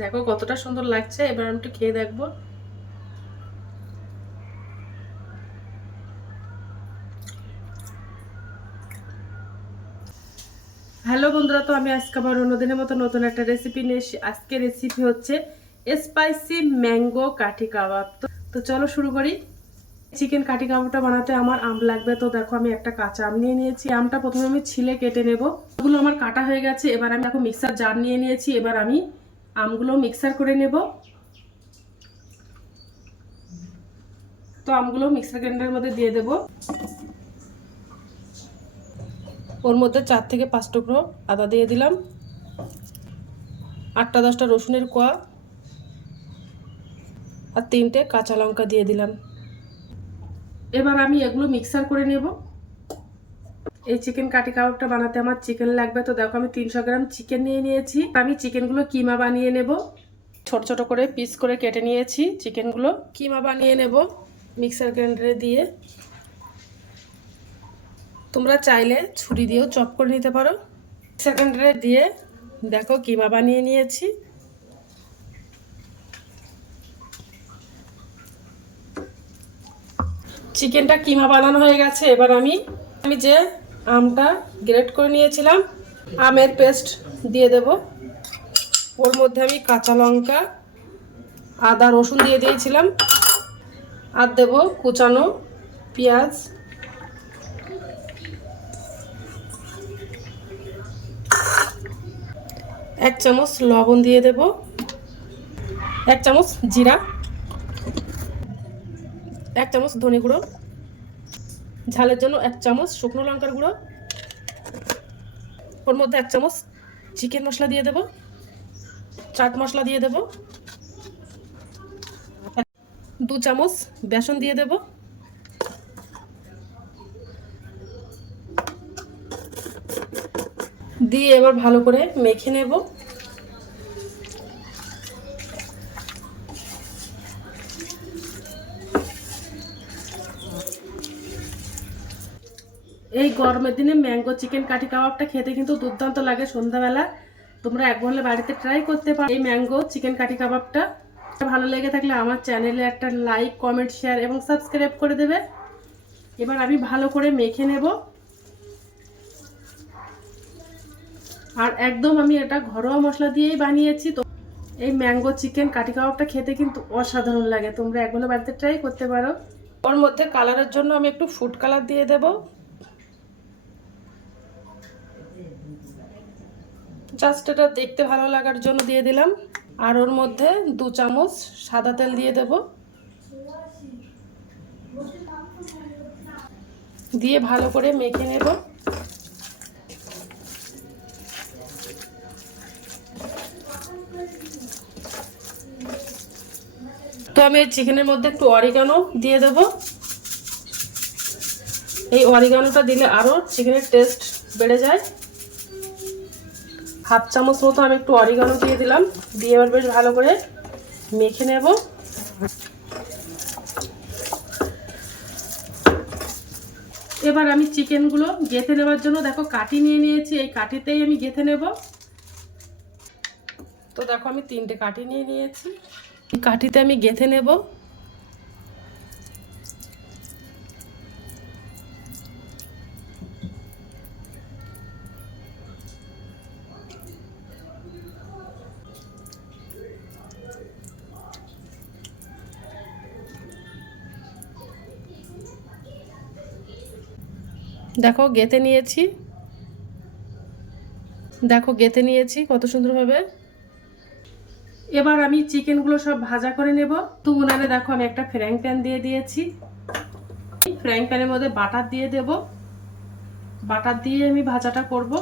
দেখো কতটা সুন্দর লাগছে। এবার আমি একটু খেয়ে দেখবো। হ্যালো বন্ধুরা, তো আমি আজকে আবার অন্যদিনের মতো নতুন একটা রেসিপি নিয়ে এসেছি। আজকে রেসিপি হচ্ছে স্পাইসি ম্যাঙ্গো কাঠি কাবাব। তো চলো শুরু করি। চিকেন কাঠি কাবাবটা বানাতে আমার আম লাগবে। তো দেখো আমি একটা কাঁচা আম নিয়ে নিয়েছি। আমটা প্রথমে আমি ছিলে কেটে নেব। ওগুলো আমার কাটা হয়ে গেছে। এবার আমি এখন মিক্সার জার নিয়ে নিয়েছি। এবার আমি আমগুলো মিক্সার করে নেব। তো আমগুলো মিক্সার গ্রাইন্ডারের মধ্যে দিয়ে দেব। ওর মধ্যে 4 থেকে 5 টুকরো আদা দিয়ে দিলাম, 8টা 10টা রসুনের কোয়া আর 3টে কাঁচা লঙ্কা দিয়ে দিলাম। এবার আমি এগুলো মিক্সার করে নেব। এই চিকেন কাঠি কাবাবটা বানাতে আমার চিকেন লাগবে। তো দেখো আমি 300 গ্রাম চিকেন নিয়ে নিয়েছি। আমি চিকেনগুলো কিমা বানিয়ে নেব। ছোট ছোট করে পিস করে কেটে নিয়েছি। চিকেনগুলো কিমা বানিয়ে নেব মিক্সার গ্রাইন্ডারে দিয়ে। তোমরা চাইলে ছুরি দিয়েও চপ করে নিতে পারো। মিক্সার গ্রাইন্ডারে দিয়ে দেখো কিমা বানিয়ে নিয়েছি। চিকেনটা কিমা বানানো হয়ে গেছে। এবার আমি যে আমটা গ্রেট করে নিয়েছিলাম আমের পেস্ট দিয়ে দেব। ওর মধ্যে আমি কাঁচা লঙ্কা, আদা, রসুন দিয়ে দিয়েছিলাম। আর দেব কুচানো পেঁয়াজ, 1 চামচ লবণ দিয়ে দেব, 1 চামচ জিরা, 1 চামচ ধনে গুঁড়ো, ঝালের জন্য 1 চামচ শুকনো লঙ্কার গুঁড়ো। ওর মধ্যে 1 চামচ চিকেন মশলা দিয়ে দেব, চাট মশলা দিয়ে দেব, 2 চামচ বেসন দিয়ে দেব। দিয়ে এবার ভালো করে মেখে নেব। এই গরমের দিনে ম্যাঙ্গো চিকেন কাঠি কাবাবটা খেতে কিন্তু দুর্দান্ত লাগে। সন্ধ্যাবেলা তোমরা একবার হলে বাড়িতে ট্রাই করতে পারো এই ম্যাঙ্গো চিকেন কাঠি কাবাবটা। ভালো লেগে থাকলে আমার চ্যানেলে একটা লাইক, কমেন্ট, শেয়ার এবং সাবস্ক্রাইব করে দেবে। এবার আমি ভালো করে মেখে নেব। আর একদম আমি এটা ঘরোয়া মশলা দিয়েই বানিয়েছি। তো এই ম্যাঙ্গো চিকেন কাঠি কাবাবটা খেতে কিন্তু অসাধারণ লাগে। তোমরা একবার বাড়িতে ট্রাই করতে পারো। ওর মধ্যে কালারের জন্য আমি একটু ফুড কালার দিয়ে দেব। জাস্ট এটা দেখতে ভালো লাগার জন্য দিয়ে দিলাম। আর ওর মধ্যে 2 চামচ সাদা তেল দিয়ে দেব। দিয়ে ভালো করে মেখে নেব। তো আমি এই চিকেনের মধ্যে একটু অরিগানো দিয়ে দেব। এই অরিগানোটা দিলে আরও চিকেনের টেস্ট বেড়ে যায়। 1/2 চামচ মতো আমি একটু অরিগানো দিয়ে দিলাম। দিয়ে এবার বেশ ভালো করে মেখে নেব। এবার আমি চিকেনগুলো গেঁথে নেওয়ার জন্য দেখো কাঠি নিয়ে নিয়েছি। এই কাঠিতেই আমি গেঁথে নেব। তো দেখো আমি 3টে কাঠি নিয়ে নিয়েছি। এই কাঠিতে আমি গেঁথে নেব। দেখো গেঁথে নিয়েছি। দেখো গেঁথে নিয়েছি কত সুন্দরভাবে। এবার আমি চিকেনগুলো সব ভাজা করে নেব। তো উনানে দেখো আমি একটা ফ্রাইং প্যান দিয়ে দিয়েছি। ফ্রাইং প্যানের মধ্যে বাটার দিয়ে দেব। বাটার দিয়ে আমি ভাজাটা করব।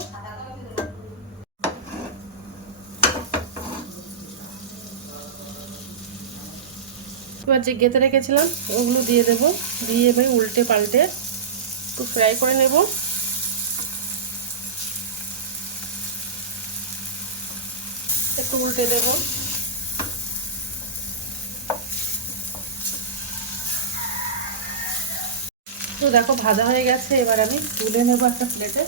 এবার যে গেঁথে রেখেছিলাম ওগুলো দিয়ে দেব। দিয়ে এবার উল্টে পাল্টে একটু ফ্রাই করে নেব। একটু উল্টে দেব। তো দেখো ভাজা হয়ে গেছে। এবার আমি তুলে নেব একটা প্লেটে।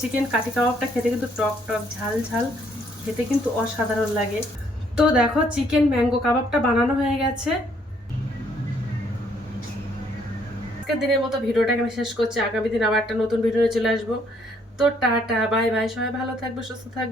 চিকেন কাঠি কাবাবটা খেতে কিন্তু টক টক ঝাল ঝাল, খেতে কিন্তু অসাধারণ লাগে। তো দেখো চিকেন ম্যাঙ্গো কাবাবটা বানানো হয়ে গেছে। আজকের দিনের মতো ভিডিওটাকে আমি শেষ করছি। আগামী দিন আবার একটা নতুন ভিডিও চলে আসবো। তো টাটা, বাই বাই, সবাই ভালো থাকবে, সুস্থ থাকবে।